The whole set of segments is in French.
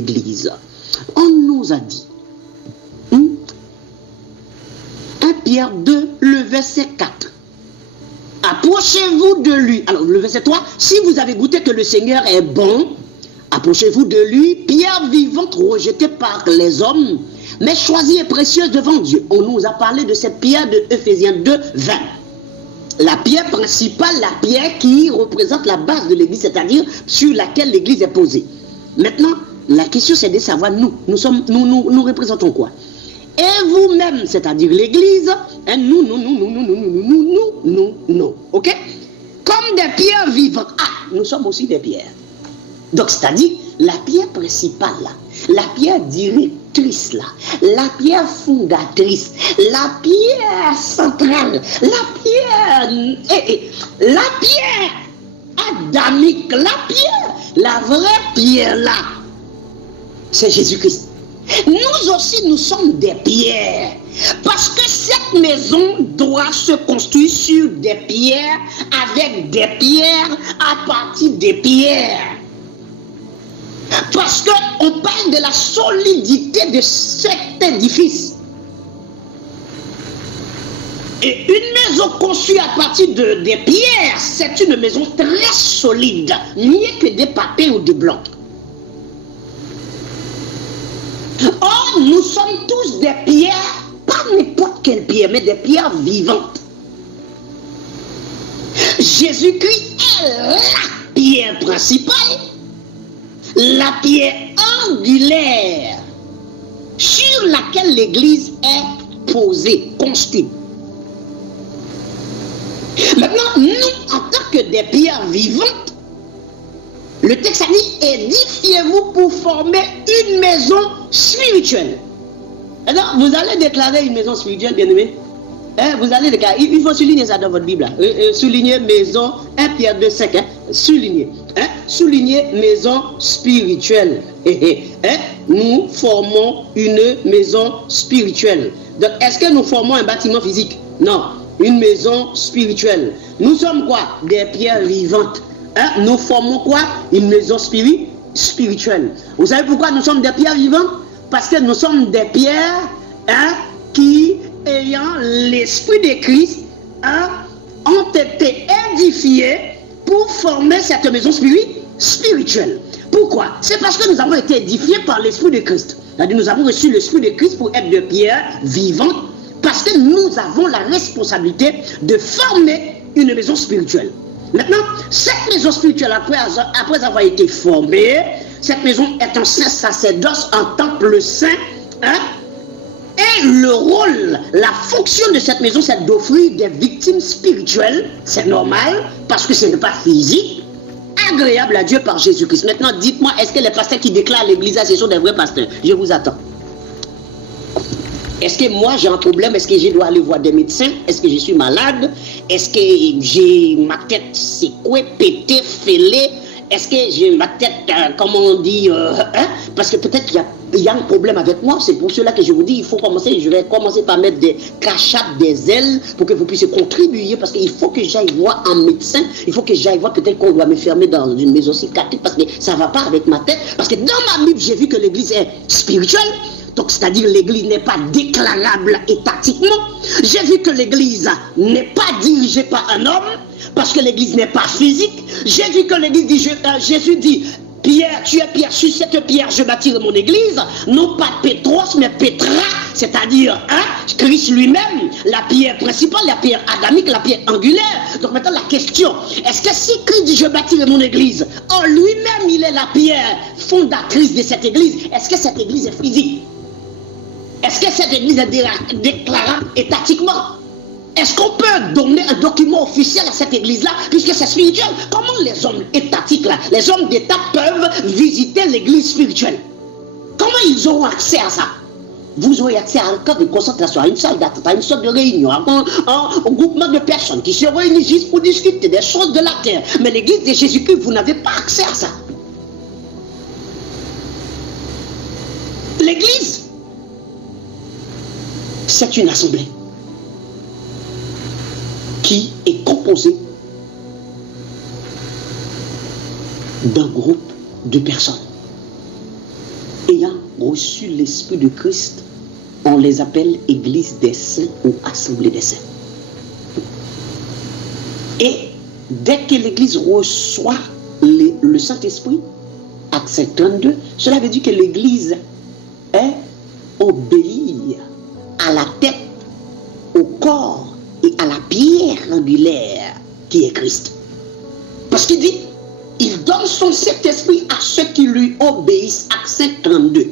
l'église. On nous a dit, 1 Pierre 2, le verset 4. Approchez-vous de lui. Alors, le verset 3, si vous avez goûté que le Seigneur est bon, approchez-vous de lui, pierre vivante rejetée par les hommes, mais choisie et précieuse devant Dieu. On nous a parlé de cette pierre de Ephésiens 2, 20. La pierre principale, la pierre qui représente la base de l'église, c'est-à-dire sur laquelle l'église est posée. Maintenant, la question c'est de savoir, nous représentons quoi? Et vous-même, c'est-à-dire l'église, nous, ok? Comme des pierres vivantes. Ah, nous sommes aussi des pierres. Donc, c'est-à-dire, la pierre principale, là, la pierre directrice, là, la pierre fondatrice, la pierre centrale, la pierre adamique, la vraie pierre, là, c'est Jésus-Christ. Nous aussi, nous sommes des pierres. Parce que cette maison doit se construire sur des pierres, avec des pierres, à partir des pierres. Parce qu'on parle de la solidité de cet édifice. Et une maison construite à partir des pierres, c'est une maison très solide, mieux que des papiers ou des blocs. Or, nous sommes tous des pierres, pas n'importe quelle pierre, mais des pierres vivantes. Jésus-Christ est la pierre principale, la pierre angulaire sur laquelle l'église est posée, construite. Maintenant, nous, en tant que des pierres vivantes, le texte a dit, édifiez-vous pour former une maison spirituelle. Alors, vous allez déclarer une maison spirituelle, bien-aimé. Vous allez déclarer, il faut souligner ça dans votre Bible. Souligner maison, 1 Pierre 2, 5. Souligner. Souligner maison spirituelle. Nous formons une maison spirituelle. Donc, est-ce que nous formons un bâtiment physique? Non. Une maison spirituelle. Nous sommes quoi? Des pierres vivantes. Nous formons quoi? Une maison spirituelle. Vous savez pourquoi nous sommes des pierres vivantes? Parce que nous sommes des pierres qui, ayant l'esprit de Christ, ont été édifiées pour former cette maison spirituelle. Pourquoi? C'est parce que nous avons été édifiés par l'esprit de Christ. C'est-à-dire nous avons reçu l'esprit de Christ pour être des pierres vivantes, parce que nous avons la responsabilité de former une maison spirituelle. Maintenant, cette maison spirituelle, après avoir été formée, cette maison est un saint sacerdoce, un temple saint, et le rôle, la fonction de cette maison, c'est d'offrir des victimes spirituelles. C'est normal, parce que ce n'est pas physique, agréable à Dieu par Jésus-Christ. Maintenant, dites-moi, est-ce que les pasteurs qui déclarent à l'église, ce sont des vrais pasteurs? Je vous attends. Est-ce que moi j'ai un problème? Est-ce que je dois aller voir des médecins? Est-ce que je suis malade? Est-ce que j'ai ma tête secouée, pétée, fêlée? Est-ce que j'ai ma tête, comment on dit, parce que peut-être qu'il y a un problème avec moi. C'est pour cela que je vous dis, il faut commencer. Je vais commencer par mettre des cachates, des ailes, pour que vous puissiez contribuer. Parce qu'il faut que j'aille voir un médecin. Il faut que j'aille voir, peut-être qu'on doit me fermer dans une maison psychiatrique, parce que ça ne va pas avec ma tête. Parce que dans ma Bible, j'ai vu que l'église est spirituelle. Donc, c'est-à-dire l'église n'est pas déclarable étatiquement. J'ai vu que l'église n'est pas dirigée par un homme, parce que l'église n'est pas physique. J'ai vu que l'église dit, Jésus dit, Pierre, tu es Pierre, sur cette pierre je bâtirai mon église, non pas Pétros, mais Pétra, c'est-à-dire Christ lui-même, la pierre principale, la pierre adamique, la pierre angulaire. Donc maintenant la question, est-ce que si Christ dit je bâtirai mon église, en lui-même il est la pierre fondatrice de cette église, est-ce que cette église est physique? Est-ce que cette église est déclarable étatiquement? Est-ce qu'on peut donner un document officiel à cette église-là, puisque c'est spirituel? Comment les hommes étatiques, là, les hommes d'État peuvent visiter l'église spirituelle? Comment ils auront accès à ça? Vous aurez accès à un camp de concentration, à une salle d'attente, à une sorte de réunion, à un groupement de personnes qui se réunissent juste pour discuter des choses de la terre. Mais l'église de Jésus-Christ, vous n'avez pas accès à ça. L'église, c'est une assemblée qui est composée d'un groupe de personnes. reçu l'Esprit de Christ, on les appelle Église des Saints ou Assemblée des Saints. Et dès que l'Église reçoit le Saint-Esprit, Acte 32, cela veut dire que l'Église obéit à la tête, au corps et à la pierre angulaire qui est Christ. Parce qu'il dit, il donne son Saint-Esprit à ceux qui lui obéissent. Acte 32.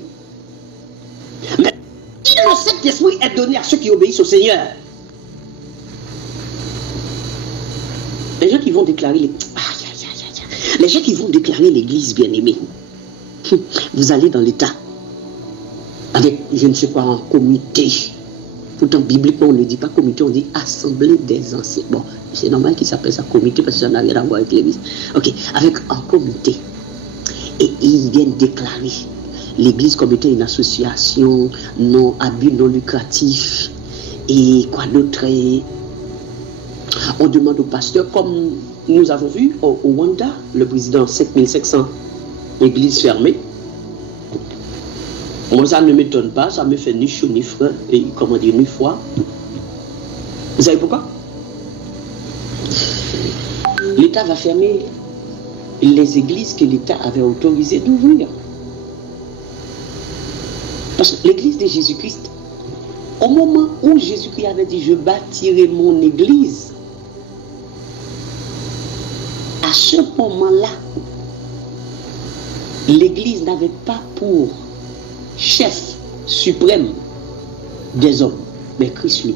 Mais si le Saint-Esprit est donné à ceux qui obéissent au Seigneur, les gens qui vont déclarer les gens qui vont déclarer l'Église bien-aimée, vous allez dans l'État avec, je ne sais pas, un comité. Pourtant, bibliquement, on ne dit pas comité, on dit assemblée des anciens. Bon, c'est normal qu'il s'appelle ça comité parce que ça n'a rien à voir avec l'Église. Ok, avec un comité. Et ils viennent déclarer l'Église comme étant une association non à but non lucratif. Et quoi d'autre? On demande au pasteur, comme nous avons vu au Rwanda, le président 5500 églises fermées. Moi, ça ne m'étonne pas, ça me fait ni chaud ni froid, et comment dire, ni froid. Vous savez pourquoi? L'État va fermer les églises que l'État avait autorisé d'ouvrir. Parce que l'église de Jésus-Christ, au moment où Jésus-Christ avait dit « Je bâtirai mon église », à ce moment-là, l'église n'avait pas pour chef suprême des hommes, mais Christ lui.